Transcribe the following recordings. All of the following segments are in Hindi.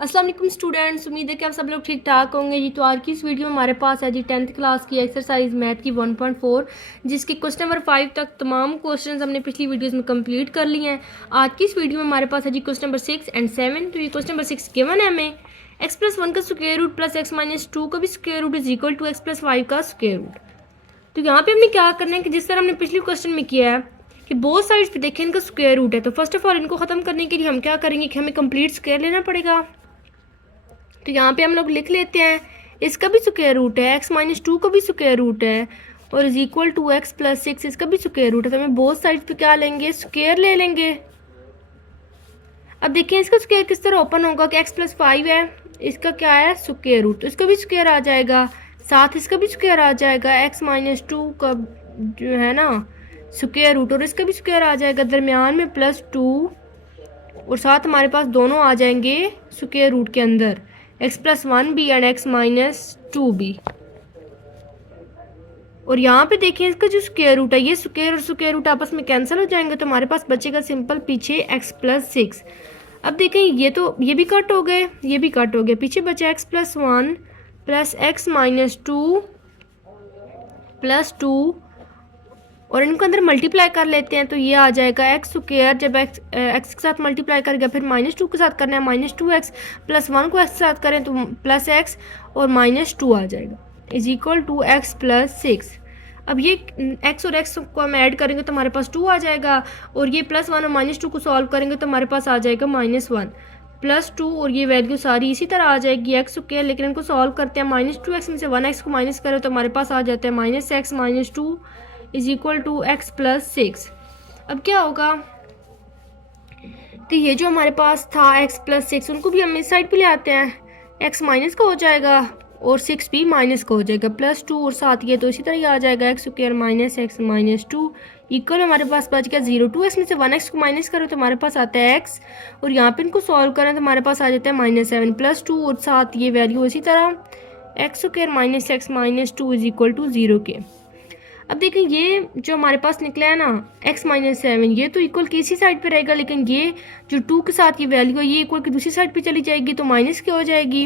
अस्सलाम वालेकुम स्टूडेंट्स, उम्मीद है कि आप सब लोग ठीक ठाक होंगे जी। तो आज की इस वीडियो में हमारे पास है जी 10th क्लास की एक्सरसाइज मैथ की 1.4, जिसके क्वेश्चन नंबर 5 तक तमाम क्वेश्चंस हमने पिछली वीडियोस में कंप्लीट कर लिए हैं। आज की इस वीडियो में हमारे पास है जी क्वेश्चन नंबर 6 एंड 7। तो ये क्वेश्चन नंबर 6 गिवन है हमें एक्स प्लस 1 का square root plus x minus 2 का भी square root is equal to x plus 5 का स्क्वायर रूट। तो यहाँ पे हमें क्या करना है कि जिस तरह हमने पिछले क्वेश्चन में किया है कि बोथ साइड्स पे देखें इनका स्क्वायर रूट है, तो फर्स्ट ऑफ ऑल इनको ख़त्म करने के लिए हम क्या करेंगे कि हमें कंप्लीट स्क्वायर लेना पड़ेगा। तो यहाँ पे हम लोग लिख लेते हैं इसका भी स्क्वायर रूट है, एक्स माइनस 2 का भी स्क्वायर रूट है और is equal to x plus 6 इसका भी स्क्वायर रूट है। तो हमें बोथ साइड पे क्या लेंगे, स्क्वायर ले लेंगे। अब देखिए इसका स्क्वायर किस तरह ओपन होगा कि एक्स प्लस 5 है, इसका क्या है स्क्वायर रूट, तो इसका भी स्क्वायर आ जाएगा, साथ इसका भी स्क्वायर आ जाएगा, एक्स माइनस 2 का जो है ना स्क्वायर रूट और इसका भी स्क्वायर आ जाएगा, दरमियान में प्लस 2 और साथ हमारे पास दोनों आ जाएंगे स्क्वायर रूट के अंदर, एक्स प्लस 1 भी एंड एक्स माइनस 2 भी। और यहाँ पे देखिए इसका जो स्क्वायर रूट है, ये स्क्वायर और स्क्वायर रूट आपस में कैंसिल हो जाएंगे, तो हमारे पास बचेगा सिंपल पीछे एक्स प्लस 6। अब देखें ये भी कट हो गए, ये भी कट हो गए, पीछे बचा x plus 1 plus x minus 2 plus 2 और इनको अंदर मल्टीप्लाई कर लेते हैं, तो ये आ जाएगा एक्स स्क्वायर, जब एक्स के साथ मल्टीप्लाई करेगा फिर माइनस 2 के साथ करना है, माइनस 2x प्लस 1 को एक्स के साथ करें तो प्लस एक्स और माइनस 2 आ जाएगा is equal to x plus 6। अब ये x और x को हम ऐड करेंगे तो हमारे पास 2 आ जाएगा और ये प्लस 1 और माइनस 2 को सॉल्व करेंगे तो हमारे पास आ जाएगा माइनस 1 प्लस 2 और ये वैल्यू सारी इसी तरह आ जाएगी एक्स स्क्वायर, लेकिन इनको सॉल्व करते हैं, माइनस 2x में से 1x को माइनस करें तो हमारे पास आ जाता है minus x minus 2 is equal to x plus 6। अब क्या होगा तो ये जो हमारे पास था एक्स प्लस 6 उनको भी हम इस साइड पे ले आते हैं, एक्स माइनस का हो जाएगा और 6 भी माइनस का हो जाएगा, प्लस 2 और साथ ये तो इसी तरह ही आ जाएगा x square minus x minus 2 equal हमारे पास बच गया 0। 2x में से 1x को माइनस करो तो हमारे पास आता है x और यहाँ पे इनको सॉल्व करें तो हमारे पास आ जाता है माइनस 7 प्लस 2 और साथ ये वैल्यू इसी तरह x square minus x minus 2 is equal to 0 के। अब देखिए ये जो हमारे पास निकला है ना x माइनस 7, ये तो इक्वल की इसी साइड पे रहेगा, लेकिन ये जो 2 के साथ ये वैल्यू है ये इक्वल की दूसरी साइड पे चली जाएगी, तो माइनस क्या हो जाएगी,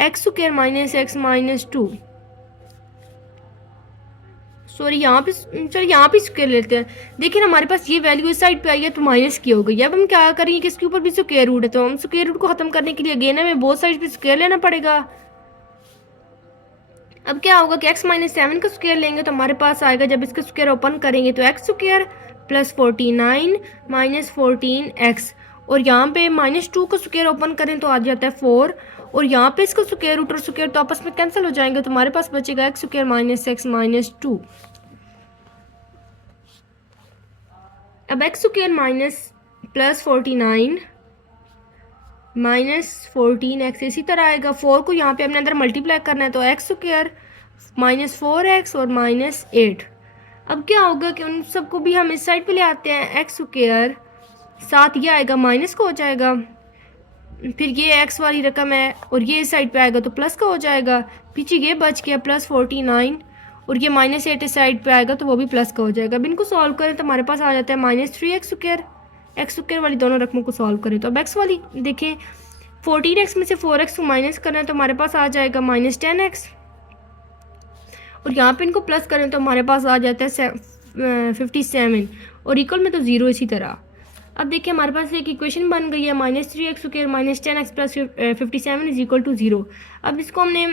x square minus x minus 2, sorry यहाँ पे, चलो यहाँ पे स्क्वायर लेते हैं। देखिए हमारे पास ये वैल्यू इस साइड पे आई है तो माइनस की हो गई। अब हम क्या करेंगे कि इसके ऊपर भी स्क्वायर रूट है, तो हम स्क्वायर रूट को खत्म करने के लिए अगेन हमें बोथ साइड पे स्क्वायर लेना पड़ेगा। अब क्या होगा कि x माइनस 7 का स्क्वायर लेंगे तो हमारे पास आएगा, जब इसका स्क्वायर ओपन करेंगे तो x square plus 49 minus 14x और यहाँ पे माइनस 2 का स्क्वायर ओपन करें तो आ जाता है 4 और यहाँ पे इसका स्क्वायर रूट और स्क्वायर तो आपस में कैंसिल हो जाएंगे, तो हमारे पास बचेगा x square minus x minus 2। अब x square minus plus 49 minus 14x इसी तरह आएगा, 4 को यहाँ पे हमने अंदर मल्टीप्लाई करना है तो एक्स स्क्वायर माइनस 4x और माइनस 8। अब क्या होगा कि उन सबको भी हम इस साइड पे ले आते हैं, एक्स स्क्वायर साथ ये आएगा माइनस का हो जाएगा, फिर ये x वाली रकम है और ये इस साइड पे आएगा तो प्लस का हो जाएगा, पीछे ये बच गया प्लस 49 और ये माइनस 8 इस साइड पे आएगा तो वो भी प्लस का हो जाएगा। अब इनको सॉल्व करें तो हमारे पास आ जाता है minus 3x square, x square वाली दोनों रकमों को सॉल्व करें तो अब एक्स वाली देखें 14x में से 4x को माइनस करना है तो हमारे पास आ जाएगा माइनस 10x और यहाँ पे इनको प्लस करें तो हमारे पास आ जाता है 57 और इक्वल में तो 0 इसी तरह। अब देखिए हमारे पास एक इक्वेशन बन गई है minus 3x square minus 10x plus 57 is equal to 0। अब इसको हमने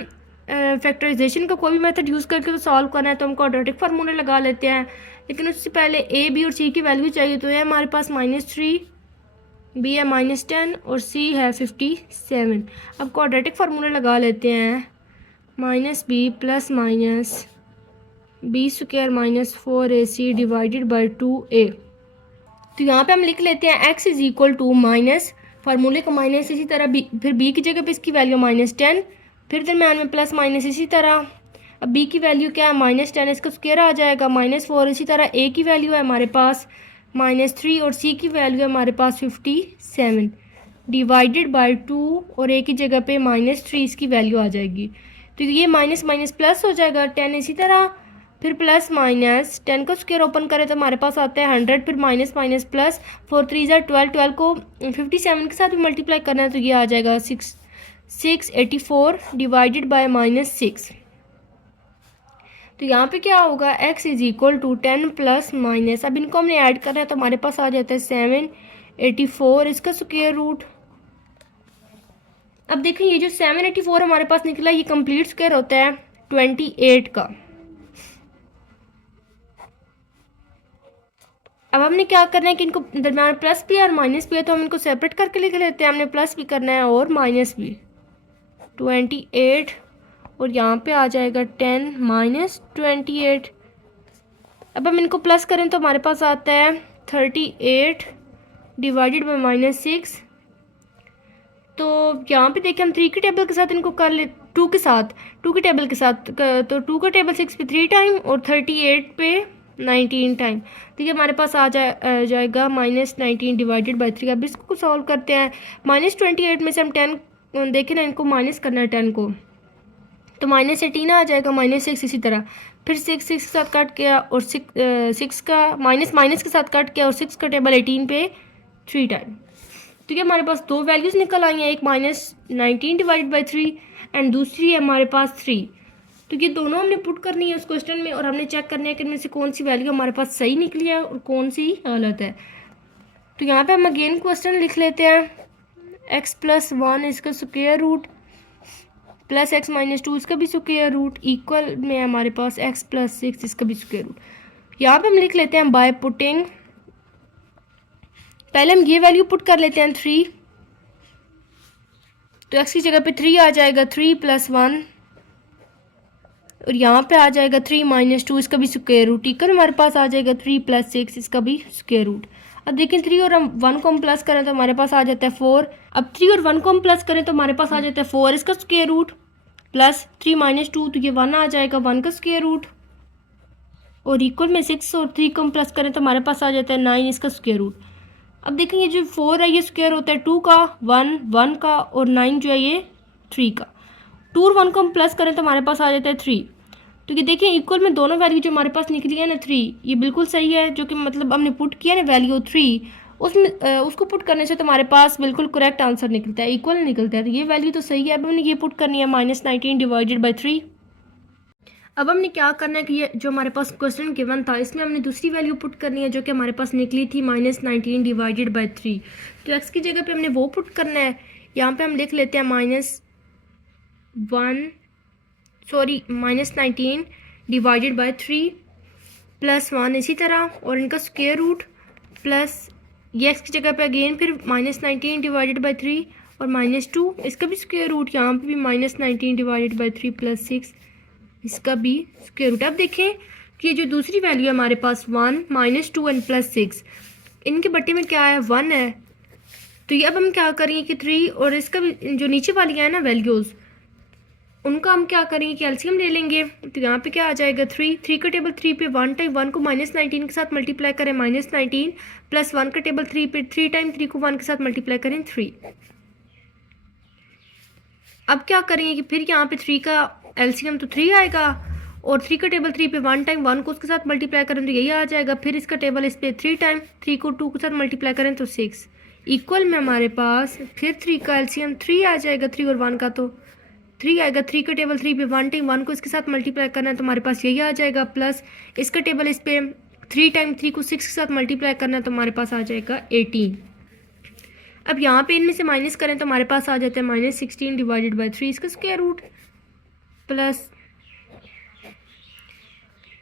फैक्टराइजेशन का कोई भी मेथड यूज़ करके तो सॉल्व करना है, तो हम क्वाड्रेटिक फार्मूला लगा लेते हैं, लेकिन उससे पहले a b और c की वैल्यू चाहिए। तो है हमारे पास माइनस 3, b है माइनस 10 और c है 57। अब क्वाड्रेटिक फार्मूला लगा लेते हैं, minus b plus minus b square minus 4ac divided by 2a। तो यहाँ पे हम लिख लेते हैं x is equal to minus फार्मूले को माइनस इसी तरह b, फिर b की जगह पे इसकी वैल्यू माइनस 10, फिर दरम्यान में प्लस माइनस इसी तरह। अब b की वैल्यू क्या है माइनस 10, इसका स्क्वायर आ जाएगा माइनस 4, इसी तरह a की वैल्यू है हमारे पास माइनस 3 और c की वैल्यू है हमारे पास 57 डिवाइडेड बाई 2 और a की जगह पे माइनस 3 इसकी वैल्यू आ जाएगी, तो ये माइनस माइनस प्लस हो जाएगा 10 इसी तरह फिर प्लस माइनस 10 का स्क्वायर ओपन करें तो हमारे पास आता है 100, फिर माइनस माइनस प्लस 4 3 12, 12 को 57 के साथ भी मल्टीप्लाई करना है तो ये आ जाएगा 684 डिवाइडेड बाय -6। तो यहाँ पे क्या होगा, x is equal to 10 plus minus, अब इनको हमने ऐड करना है तो हमारे पास आ जाता है 784, इसका स्क्वायर रूट। अब देखें ये जो 784 हमारे पास निकला ये कंप्लीट स्क्वायर होता है 28 का। अब हमने क्या करना है कि इनको दरम्यान प्लस भी और माइनस भी है तो हम इनको सेपरेट करके लिख लेते हैं। हमने प्लस भी करना है और माइनस भी। 28 और यहाँ पे आ जाएगा 10 माइनस 28। अब हम इनको प्लस करें तो हमारे पास आता है 38 डिवाइडेड बाई -6। तो यहाँ पे देखिए हम 3 के टेबल के साथ इनको कर ले, 2 के साथ, 2 के टेबल के साथ, तो 2 का टेबल 6 पे 3 टाइम और 38 पे 19 टाइम। तो ये हमारे पास आ जाएगा -19 डिवाइडेड बाई 3। अब इसको सॉल्व करते हैं। -28 में से हम 10 देखें ना, इनको माइनस करना है 10 को, तो -18 आ जाएगा, -6 इसी तरह, फिर 6 के साथ कट किया और 6 का माइनस के साथ कट किया और 6 का टेबल 18 पे 3 टाइम। तो ये हमारे पास दो वैल्यूज निकल आई हैं, एक -19 डिवाइडेड बाई 3 एंड दूसरी है हमारे पास 3। तो ये दोनों हमने पुट करनी है उस क्वेश्चन में और हमने चेक करना है कि इनमें से कौन सी वैल्यू हमारे पास सही निकली है और कौन सी गलत है। तो यहाँ पे हम अगेन क्वेश्चन लिख लेते हैं। x + 1 इसका स्क्वायर रूट प्लस x - 2 इसका भी स्क्वायर रूट इक्वल में हमारे पास x + 6 इसका भी स्क्वायर रूट। यहाँ पे हम लिख लेते हैं बाय पुटिंग, पहले हम ये वैल्यू पुट कर लेते हैं 3, तो x की जगह पे 3 आ जाएगा, 3 + 1 और यहाँ पे आ जाएगा 3 - 2 इसका भी स्क्वायर रूट इक्वल हमारे पास आ जाएगा 3 + 6 इसका भी स्क्वायर रूट। अब देखें 3 और 1 को हम प्लस करें तो हमारे पास आ जाता है 4। अब 3 और 1 को हम प्लस करें तो हमारे पास आ जाता है 4 इसका स्क्वायर रूट प्लस 3 - 2 तो ये 1 आ जाएगा, 1 का स्क्वायर रूट और इक्वल में 6 और 3 को हम प्लस करें तो हमारे पास आ जाता है 9 इसका स्क्वायर रूट। अब देखें ये जो 4 है ये स्क्वायर होता है 2 का, 1 का और 9 जो है ये 3 का। 2 और 1 को हम प्लस करें तो हमारे पास आ जाता है 3। तो ये देखिए इक्वल में दोनों वैल्यू जो हमारे पास निकली है ना 3, ये बिल्कुल सही है, जो कि मतलब हमने पुट किया ना वैल्यू 3, उसमें उसको पुट करने से तो हमारे पास बिल्कुल करेक्ट आंसर निकलता है, इक्वल निकलता है। तो ये वैल्यू तो सही है। अब हमने ये पुट करनी है -19 डिवाइडेड बाई 3। अब हमने क्या करना है कि ये जो हमारे पास क्वेश्चन गिवन था इसमें हमने दूसरी वैल्यू पुट करनी है जो कि हमारे पास निकली थी -19 डिवाइडेड बाई 3। तो x की जगह पे हमने वो पुट करना है। यहाँ पे हम लिख लेते हैं -19 डिवाइडेड बाई 3 + 1 इसी तरह और इनका स्क्वायर रूट प्लस ये x की जगह पे अगेन फिर -19 डिवाइडेड बाई 3 और -2 इसका भी स्क्वायर रूट, यहाँ पे भी -19 डिवाइडेड बाई 3 + 6 इसका भी स्क्वायर रूट। अब देखें कि ये जो दूसरी वैल्यू है हमारे पास 1 -2 एंड +6, इनके बट्टे में क्या है 1 है। तो ये अब हम क्या करेंगे कि 3 और इसका भी जो नीचे वाली है ना वैल्यूज़ उनका हम क्या करेंगे कि एलसीएम ले लेंगे। तो यहाँ पे क्या आ जाएगा 3 का टेबल 3 पे 1 टाइम 1 को -19 के साथ मल्टीप्लाई करें -19 प्लस 1 का टेबल 3 पे 3 टाइम 3 को 1 के साथ मल्टीप्लाई करें 3। अब क्या करेंगे कि फिर यहाँ पे 3 का एलसीएम तो 3 आएगा और 3 का टेबल 3 पे 1 टाइम 1 को उसके साथ मल्टीप्लाई करें तो यही आ जाएगा। फिर इसका टेबल इस पे 3 टाइम 3 को 2 के साथ मल्टीप्लाई करें तो 6 इक्वल में हमारे पास फिर 3 का एलसीएम 3 आ जाएगा, 3 और 1 का तो 3 आएगा। 3 का टेबल 3 पे 1 टाइम 1 को इसके साथ मल्टीप्लाई करना है तो हमारे पास यही आ जाएगा, प्लस इसका टेबल इस पे 3 टाइम 3 को 6 के साथ मल्टीप्लाई करना है तो हमारे पास आ जाएगा 18। अब यहाँ पे इनमें से माइनस करें तो हमारे पास आ जाता है -16 डिवाइडेड बाई 3 इसका स्क्वायर रूट प्लस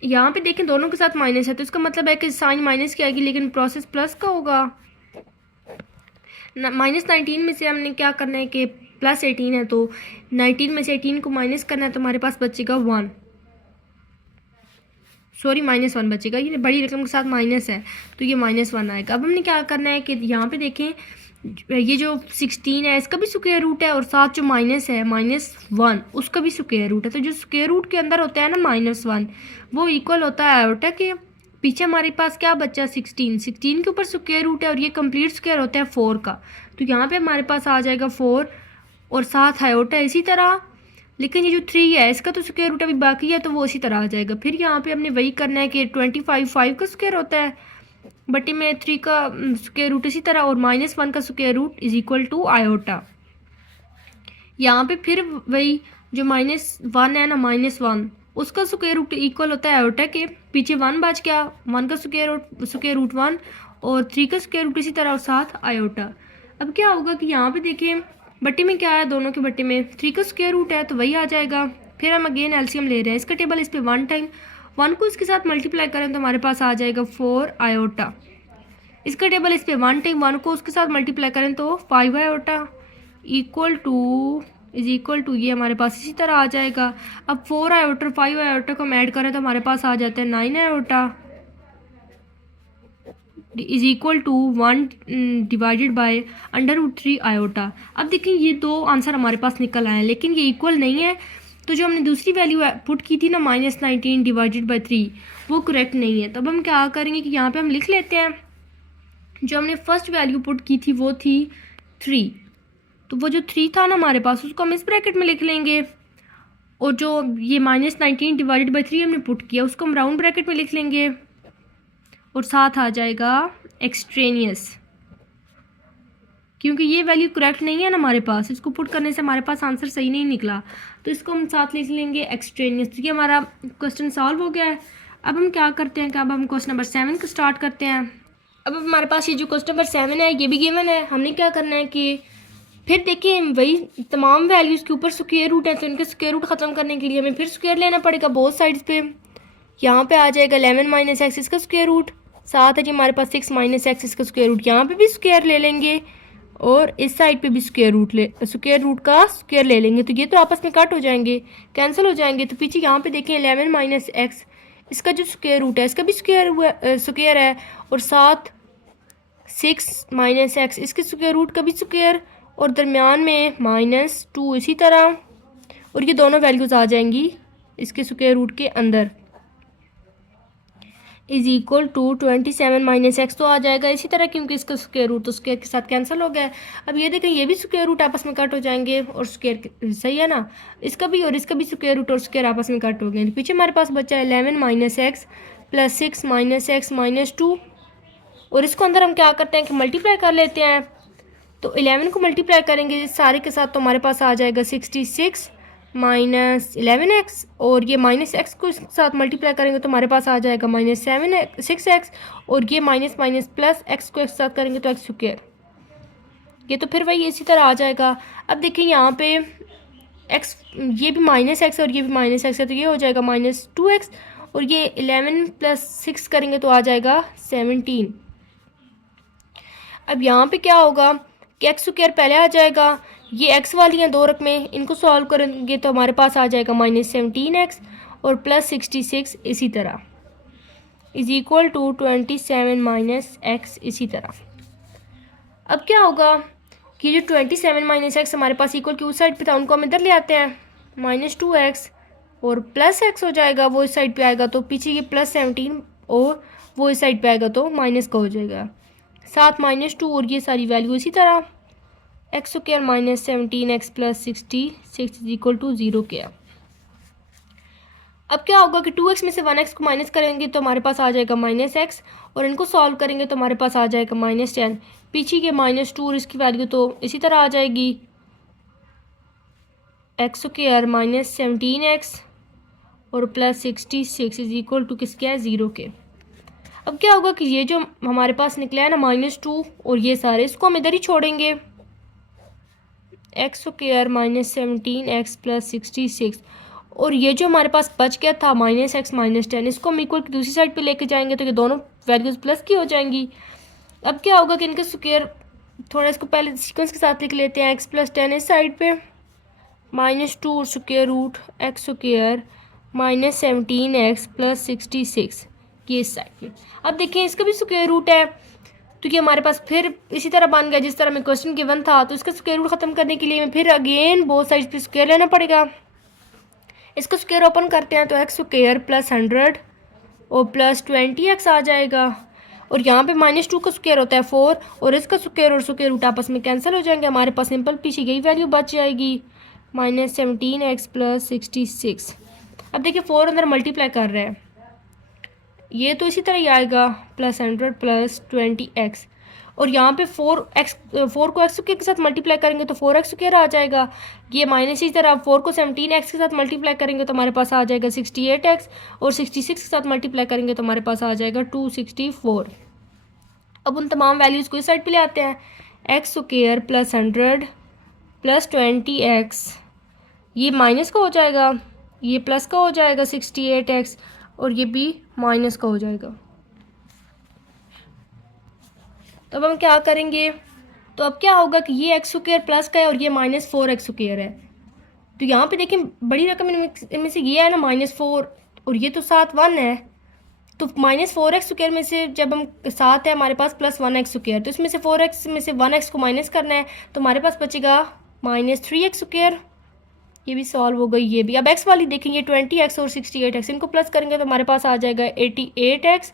यहाँ पे देखें दोनों के साथ माइनस है तो इसका मतलब है कि साइन माइनस की आएगी लेकिन प्रोसेस प्लस का होगा। -19 में से हमने क्या करना है कि +18 है तो 19 में से 18 को माइनस करना है तो हमारे पास बचेगा -1 बचेगा। ये बड़ी रकम के साथ माइनस है तो ये -1 आएगा। अब हमने क्या करना है कि यहाँ पे देखें ये जो 16 है इसका भी स्क्वायर रूट है और साथ जो माइनस है -1 उसका भी स्क्वायर रूट है। तो जो स्क्वायर रूट के अंदर होता है ना -1 वो इक्वल होता है आयोटा के पीछे हमारे पास क्या बचा 16 के ऊपर स्क्वायर रूट है और ये कंप्लीट स्क्वायर होता है 4 का। तो यहाँ पे हमारे पास आ जाएगा 4 और साथ आयोटा इसी तरह लेकिन ये जो 3 है इसका तो स्क्वायर रूट अभी बाकी है, तो वो इसी तरह आ जाएगा। फिर यहाँ पे हमने वही करना है कि 25 5 का स्क्वायर होता है, बटे में 3 का स्क्वायर रूट इसी तरह, और -1 का square root is equal to iota. यहाँ पे फिर वही जो -1 है ना, -1 उसका स्क्वायर रूट इक्वल होता है आयोटा के, पीछे 1 बच गया, 1 का स्क्वायर रूट 1 और 3 का स्क्वायर रूट इसी तरह और साथ आयोटा। अब क्या होगा कि यहाँ पे देखें बट्टे में क्या है, दोनों के बट्टे में 3 का स्क्वायर रूट है तो वही आ जाएगा। फिर हम अगेन एलसीएम ले रहे हैं, इसका टेबल इस पर 1 टाइम 1 को इसके साथ मल्टीप्लाई करें तो हमारे पास आ जाएगा 4 आयोटा। इसका टेबल इस पर 1 टाइम 1 को उसके साथ मल्टीप्लाई करें तो 5 आयोटा इज इक्वल टू ये हमारे पास इसी तरह आ जाएगा। अब 4 आयोटा और 5 आयोटा को हम ऐड करें तो हमारे पास आ जाता है 9 iota is equal to 1 divided by √3 iota. अब देखिए ये दो आंसर हमारे पास निकल आए हैं, लेकिन ये इक्वल नहीं है, तो जो हमने दूसरी वैल्यू पुट की थी ना -19 डिवाइडेड बाय 3 वो करेक्ट नहीं है। तो अब हम क्या करेंगे कि यहाँ पे हम लिख लेते हैं, जो हमने फर्स्ट वैल्यू पुट की थी वो थी 3, तो वो जो 3 था ना हमारे पास उसको हम इस ब्रैकेट में लिख लेंगे, और जो ये -19 डिवाइडेड बाई 3 हमने पुट किया उसको हम राउंड ब्रैकेट में लिख लेंगे, और साथ आ जाएगा एक्सट्रेनियस, क्योंकि ये वैल्यू करेक्ट नहीं है ना हमारे पास, इसको पुट करने से हमारे पास आंसर सही नहीं निकला, तो इसको हम साथ लिख लेंगे एक्सट्रेनियस। तो ये हमारा क्वेश्चन सॉल्व हो गया है। अब हम क्या करते हैं कि अब हम क्वेश्चन नंबर 7 को स्टार्ट करते हैं। अब हमारे पास ये जो क्वेश्चन नंबर 7 है ये भी गिवन है, हमने क्या करना है कि फिर देखिए वही तमाम वैल्यूज़ के ऊपर स्क्वायर रूट है, तो इनके स्क्वायर रूट ख़त्म करने के लिए हमें फिर स्क्वायर लेना पड़ेगा बोथ साइड्स पे। यहाँ पे आ जाएगा 11 - x इसका स्क्वायर रूट, साथ है जी हमारे पास 6 - x इसका स्क्वायर रूट, यहाँ पे भी स्क्वायर ले लेंगे और इस साइड पे भी स्क्वायर रूट का स्क्वायर ले लेंगे, तो ये तो आपस में कट हो जाएंगे, कैंसिल हो जाएंगे। तो पीछे यहाँ पे देखें 11 - x इसका जो स्क्वायर रूट है इसका भी स्क्वायर है, और साथ 6 - x इसके स्क्वायर रूट का भी स्क्वायर, और दरमियान में -2 इसी तरह, और ये दोनों वैल्यूज़ आ जाएंगी इसके स्क्वायर रूट के अंदर, इज इक्वल टू 27 - x तो आ जाएगा इसी तरह, क्योंकि इसका स्क्वायर रूट तो स्क्वायर के साथ कैंसिल हो गया। अब ये देखें ये भी स्क्वायर रूट आपस में कट हो जाएंगे, और स्क्वायर सही है ना, इसका भी और इसका भी स्क्वायर रूट और स्क्वायर आपस में कट हो गए। पीछे हमारे पास बचा है 11 - x प्लस 6 - x -2, और इसको अंदर हम क्या करते हैं कि मल्टीप्लाई कर लेते हैं। तो 11 को मल्टीप्लाई करेंगे सारे के साथ तो हमारे पास आ जाएगा 66 - 11x, और ये -x को इसके साथ मल्टीप्लाई करेंगे तो हमारे पास आ जाएगा -6x, और ये माइनस प्लस x को एक साथ करेंगे तो x स्क्वायर, ये तो फिर वही इसी तरह आ जाएगा। अब देखिए यहाँ पे x ये भी -x और ये भी -x है, तो ये हो जाएगा -2x, और ये 11 + 6 करेंगे तो आ जाएगा 17। अब यहाँ पे क्या होगा कि x स्क्वायर पहले आ जाएगा, ये x वाली हैं दो रकमें, इनको सॉल्व करेंगे तो हमारे पास आ जाएगा -17x और +66 इसी तरह, इज इक्वल टू 27 - x इसी तरह। अब क्या होगा कि जो 27 - x हमारे पास इक्वल की उस साइड पे था उनको हम इधर ले आते हैं, -2x और +x हो जाएगा, वो इस साइड पे आएगा तो पीछे ये +17 और वो इस साइड पे आएगा तो माइनस का हो जाएगा, साथ -2 और ये सारी वैल्यू इसी तरह, x square -17x + 66 is equal to 0 किया। अब क्या होगा कि 2x में से 1x को माइनस करेंगे तो हमारे पास आ जाएगा -x, और इनको सॉल्व करेंगे तो हमारे पास आ जाएगा -10, पीछे के -2 और इसकी वैल्यू तो इसी तरह आ जाएगी, x स्क्वायर -17x और +66 इज इक्वल टू किसके है 0 के। अब क्या होगा कि ये जो हमारे पास निकला है ना -2 और ये सारे, इसको हम इधर ही छोड़ेंगे, x स्क्वायर -17x + 66, और ये जो हमारे पास बच गया था -x -10, इसको हम इक्वल की दूसरी साइड पे लेके जाएंगे तो ये दोनों वैल्यूज़ प्लस की हो जाएंगी। अब क्या होगा कि इनके स्क्वायर थोड़ा इसको पहले सीक्वेंस के साथ लिख लेते हैं, x + 10 इस साइड पे, -2 square root x square -17x + 66 ये इस साइड पे। अब देखिए इसका भी स्क्वायर रूट है, तो ये हमारे पास फिर इसी तरह बन गया जिस तरह में क्वेश्चन गिवन था, तो इसका स्क्वायर रूट ख़त्म करने के लिए हमें फिर अगेन बोथ साइड पे स्क्वायर लेना पड़ेगा। इसको स्क्वायर ओपन करते हैं तो x स्क्वायर +100 और +20x आ जाएगा, और यहाँ पे -2 का स्क्वायर होता है 4, और इसका स्क्वायर और स्क्वायर रूट आपस में कैंसिल हो जाएंगे, हमारे पास सिंपल पीछे यही वैल्यू बच जाएगी माइनस 17x प्लस 66। अब देखिए 4 अंदर मल्टीप्लाई कर रहे हैं, ये तो इसी तरह ही आएगा प्लस 100 प्लस 20x, और यहाँ पे 4 को एक्स के साथ मल्टीप्लाई करेंगे तो 4x स्क्वायर आ जाएगा। ये माइनस इसी तरह 4 को 17x के साथ मल्टीप्लाई करेंगे तो हमारे पास आ जाएगा 68x, और 66 के साथ मल्टीप्लाई करेंगे तो हमारे पास आ जाएगा 264। अब उन तमाम वैल्यूज़ को इस साइड पे ले आते हैं, x square plus 100 plus 20x, ये माइनस का हो जाएगा, ये प्लस का हो जाएगा 68x, और ये भी माइनस का हो जाएगा। तो अब हम क्या करेंगे, तो अब क्या होगा कि ये एक्स स्क्वायर प्लस का है और ये माइनस 4x स्क्वायर है। तो यहाँ पे देखें बड़ी रकम इनमें से ये है ना -4, और ये तो साथ 1 है, तो -4x स्क्वायर में से जब हम साथ है हमारे पास प्लस 1x स्क्वायर, तो इसमें से 4x में से 1x को माइनस करना है, तो हमारे पास बचेगा -3x स्क्वायर। ये भी सॉल्व हो गई, ये भी। अब x वाली देखेंगे 20x और 68x, इनको प्लस करेंगे तो हमारे पास आ जाएगा 88x,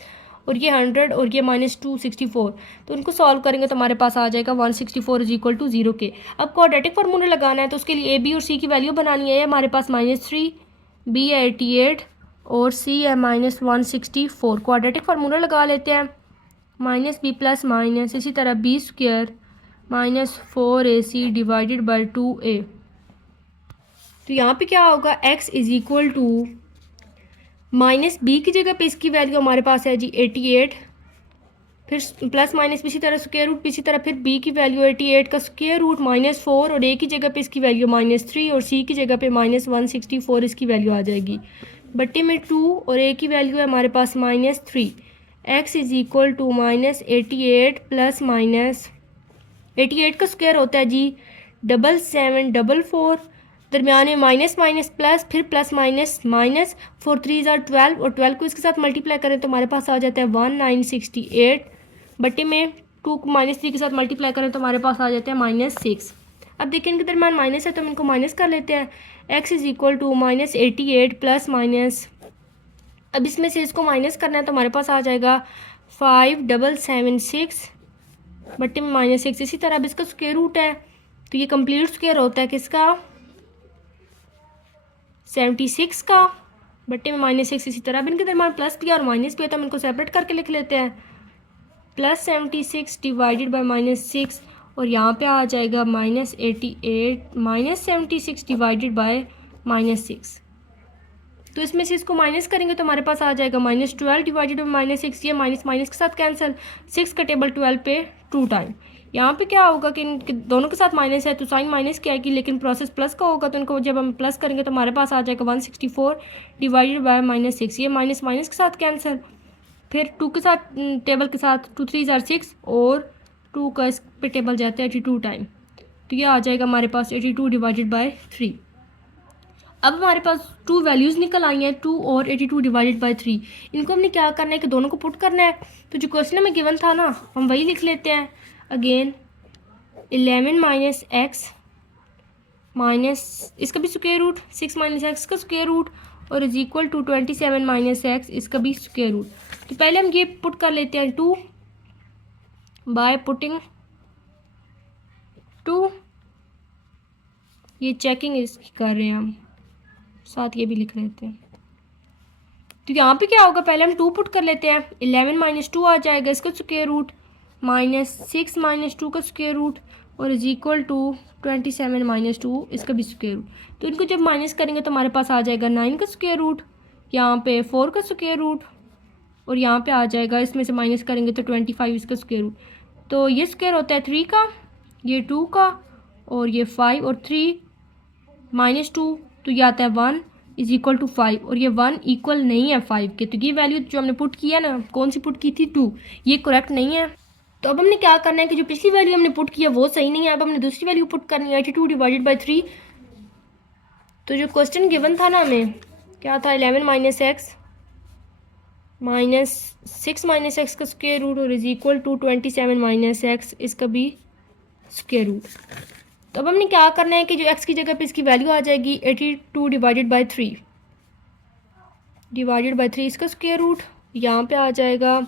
और ये 100 और ये -264, तो इनको सॉल्व करेंगे तो हमारे पास आ जाएगा 164 इज इक्वल टू 0 के। अब क्वाड्रेटिक फार्मूला लगाना है तो उसके लिए a b और c की वैल्यू बनानी है। हमारे पास -3, b है 88 और c है -164। क्वाड्रेटिक फार्मूला लगा लेते हैं, -b प्लस माइनस इसी तरह b square -4ac divided by 2a। तो यहाँ पे क्या होगा, x is equal to -b की जगह पे इसकी वैल्यू हमारे पास है जी 88, फिर प्लस माइनस भी इसी तरह स्क्वायर रूट भी इसी तरह, फिर b की वैल्यू 88 का स्क्वायर रूट -4, और a की जगह पे इसकी वैल्यू -3, और c की जगह पे -164 इसकी वैल्यू आ जाएगी। बट्टे में 2 और a की वैल्यू है हमारे पास -3। x is equal to -88 plus -88 का स्क्वायर होता है जी 7744, दरमियान में माइनस माइनस प्लस, फिर प्लस माइनस माइनस, 4 3 12, और 12 को इसके साथ मल्टीप्लाई करें तो हमारे पास आ जाता है 1968, बटे में 2 को -3 के साथ मल्टीप्लाई करें तो हमारे पास आ जाता है -6। अब देखिए इनके दरमियान माइनस है तो हम इनको माइनस कर लेते हैं। x is equal to -88 plus minus, अब इसमें से इसको माइनस करना है तो हमारे पास आ जाएगा 5776 बटे में -6। इसी तरह अब इसका स्क्वायर रूट है तो ये कंप्लीट स्क्वायर होता है किसका, 76 का, बट्टे में -6। इसी तरह अब इनके दरमियान प्लस भी और माइनस भी है तो हम इनको सेपरेट करके लिख लेते हैं, प्लस 76 डिवाइडेड बाई -6, और यहाँ पे आ जाएगा -88 -76 डिवाइडेड बाय -6। तो इसमें से इसको माइनस करेंगे तो हमारे पास आ जाएगा -12 डिवाइडेड बाई -6, ये माइनस माइनस के साथ कैंसिल, 6 का टेबल 12 पे 2 टाइम। यहाँ पे क्या होगा कि इनके दोनों के साथ माइनस है तो साइन माइनस की आएगी, लेकिन प्रोसेस प्लस का होगा तो इनको जब हम प्लस करेंगे तो हमारे पास आ जाएगा 164 डिवाइडेड बाय -6, ये माइनस माइनस के साथ कैंसिल, फिर 2 के साथ टेबल के साथ 2 3 6, और 2 का इस पे टेबल जाता है 82 टाइम, तो ये आ जाएगा हमारे पास 82 डिवाइडेड बाय 3। अब हमारे पास 2 वैल्यूज़ निकल आई हैं, 2 और 82 डिवाइडेड बाय 3। इनको हमने क्या करना है कि दोनों को पुट करना है, तो जो क्वेश्चन में गिवन था ना हम वही लिख लेते हैं। अगेन 11 माइनस एक्स माइनस इसका भी स्क्वायर रूट, 6 माइनस एक्स का स्क्वायर रूट, और is equal to 27 minus x इसका भी स्क्वायर रूट। तो पहले हम ये पुट कर लेते हैं 2 बाय पुटिंग 2, ये चेकिंग इसकी कर रहे हैं हम, साथ ये भी लिख लेते हैं। तो यहाँ पे क्या होगा, पहले हम 2 पुट कर लेते हैं, 11 माइनस 2 आ जाएगा इसका स्क्वायर रूट, -6 माइनस 2 का स्क्वायर रूट, और इज इक्वल टू 27 माइनस 2 इसका भी स्क्वायर रूट। तो इनको जब माइनस करेंगे तो हमारे पास आ जाएगा 9 का स्क्वायर रूट, यहाँ पे 4 का स्क्वायर रूट, और यहाँ पे आ जाएगा इसमें से माइनस करेंगे तो 25 इसका स्क्वायर रूट। तो ये स्क्वायर होता है 3 का, ये 2 का, और ये 5 और 3 -2, तो ये आता है 1 इज इक्वल टू 5, और ये 1 इक्वल नहीं है 5 के, तो ये वैल्यू जो हमने पुट किया ना, कौन सी पुट की थी 2, ये करेक्ट नहीं है। तो अब हमने क्या करना है कि जो पिछली वैल्यू हमने पुट किया वो सही नहीं है, अब हमने दूसरी वैल्यू पुट करनी है 82 डिवाइडेड बाई 3। तो जो क्वेश्चन गिवन था ना हमें क्या था, 11 minus x minus 6 minus x का स्क्वायर रूट, और is equal to 27 minus x इसका भी स्क्वायर रूट। तो अब हमने क्या करना है कि जो x की जगह पे इसकी वैल्यू आ जाएगी 82 डिवाइडेड बाई 3 डिवाइडेड बाई 3 इसका स्क्वायर रूट, यहाँ पे आ जाएगा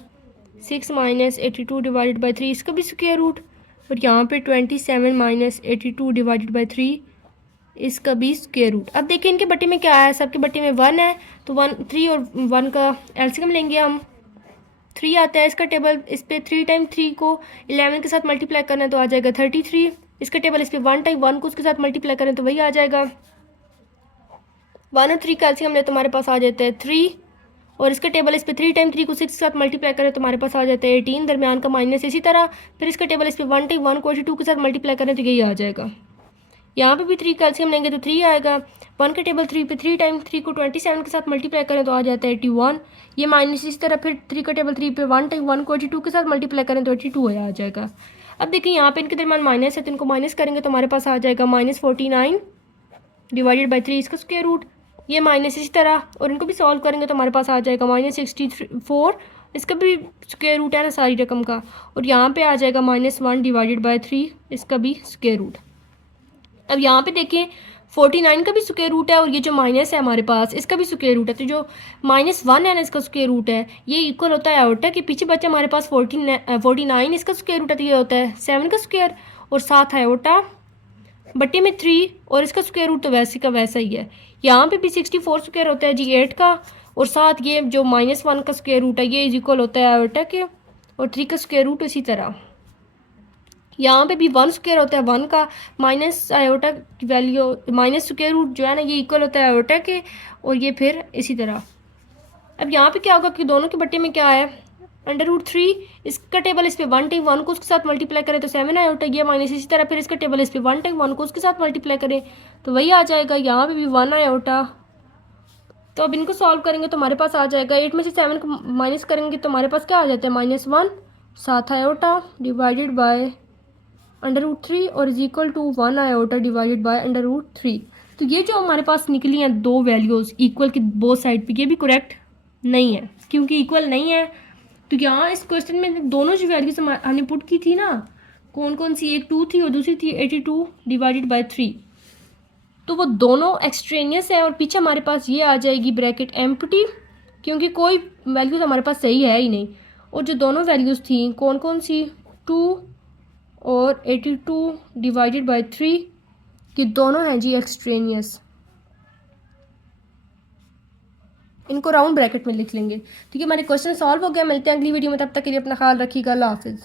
6 माइनस 82 डिवाइडेड बाई 3 इसका भी स्क्वायर रूट, और यहाँ पे 27 माइनस 82 डिवाइडेड बाई 3 इसका भी स्क्वायर रूट। अब देखिए इनके बट्टे में क्या है, सबके बट्टे में 1 है, तो 1 3 और 1 का एलसीएम लेंगे हम। 3 आता है, इसका टेबल इस पर 3 टाइम 3 को 11 के साथ मल्टीप्लाई करना है तो आ जाएगा 33। इसका टेबल इस पर 1 टाइम 1 को उसके साथ मल्टीप्लाई करें तो वही आ जाएगा। 1 और 3 का एलसीएम ले तो हमारे पास आ जाता है 3, और इसका टेबल इस पर 3 टाइम 3 को 6 के साथ मल्टीप्लाई करें तो हमारे पास आ जाता है 18, दरमियान का माइनस। इसी तरह फिर इसका टेबल इस पर 1 टाइम 1 को 82 के साथ मल्टीप्लाई करें तो यही आ जाएगा। यहाँ पे भी 3 का एलसीएम लेंगे तो 3 आएगा। 1 का टेबल 3 पे 3 टाइम 3 को 27 के साथ मल्टीप्लाई करें तो आ जाता है 81। ये माइनस इस तरह फिर 3 का टेबल 3 पे 1 टाइम 1 को 82 के साथ मल्टीप्लाई करें तो 82 आ जाएगा। अब देखिए यहाँ पे इनके दरमियान माइनस है तो इनको माइनस करेंगे तो हमारे पास आ जाएगा -49 डिवाइडेड बाई 3 इसका स्क्वायर रूट। ये माइनस इसी तरह, और इनको भी सॉल्व करेंगे तो हमारे पास आ जाएगा -64, इसका भी स्क्वायर रूट है ना सारी रकम का, और यहाँ पे आ जाएगा -1 डिवाइडेड बाई 3 इसका भी स्क्वायर रूट। अब यहाँ पे देखें 49 का भी स्क्वायर रूट है, और ये जो माइनस है हमारे पास इसका भी स्क्वायर रूट है, तो जो -1 है ना इसका स्क्वायर रूट है ये इक्वल होता है आयोटा के पीछे बच्चा हमारे पास 49 इसका स्क्वायर रूट है तो ये होता है 7 का स्क्वायर, और साथ आयोटा बट्टे में 3, और इसका स्क्वायर रूट तो वैसे का वैसा ही है। यहाँ पे भी 64 स्क्वायर होता है जी 8 का, और साथ ये जो -1 का स्क्वायर रूट है ये इज इक्वल होता है आयोटा के, और 3 का स्क्वायर रूट इसी तरह। यहाँ पे भी 1 स्क्वायर होता है 1 का, माइनस आयोटा की वैल्यू माइनस स्क्वायर रूट जो है ना ये इक्वल होता है आयोटा के, और ये फिर इसी तरह। अब यहाँ पे क्या होगा कि दोनों के बट्टे में क्या है √3, इसका टेबल इस पे 1 टाइम 1 को उसके साथ मल्टीप्लाई करें तो 7 आयोटा, ये माइनस इसी तरह फिर इसका टेबल इस पे 1 टाइम 1 को उसके साथ मल्टीप्लाई करें तो वही आ जाएगा। यहाँ पे भी 1 आयोटा, तो अब इनको सॉल्व करेंगे तो हमारे पास आ जाएगा 8 में से 7 को माइनस करेंगे तो हमारे पास क्या आ जाता है -1 7 आयोटा डिवाइडेड बाय √3, और is equal to 1 iota divided by √3। तो ये जो हमारे पास निकली हैं दो वैल्यूज़ इक्वल की बोथ साइड पे, ये भी करेक्ट नहीं है क्योंकि इक्वल नहीं है। तो यहाँ इस क्वेश्चन में दोनों जो वैल्यूज हमने पुट की थी ना, कौन कौन सी, एक 2 थी और दूसरी थी 82 डिवाइडेड बाय 3, तो वो दोनों एक्सट्रेनियस है, और पीछे हमारे पास ये आ जाएगी ब्रैकेट एम्प्टी, क्योंकि कोई वैल्यूज हमारे पास सही है ही नहीं। और जो दोनों वैल्यूज़ थी कौन कौन सी, 2 और 82 डिवाइडेड बाय 3, ये दोनों हैं जी एक्सट्रेनियस। इनको राउंड ब्रैकेट में लिख लेंगे। ठीक है, हमारे क्वेश्चन सॉल्व हो गया। मिलते हैं अगली वीडियो में, तब तक के लिए अपना ख्याल रखिएगा। अल्लाह हाफिज़।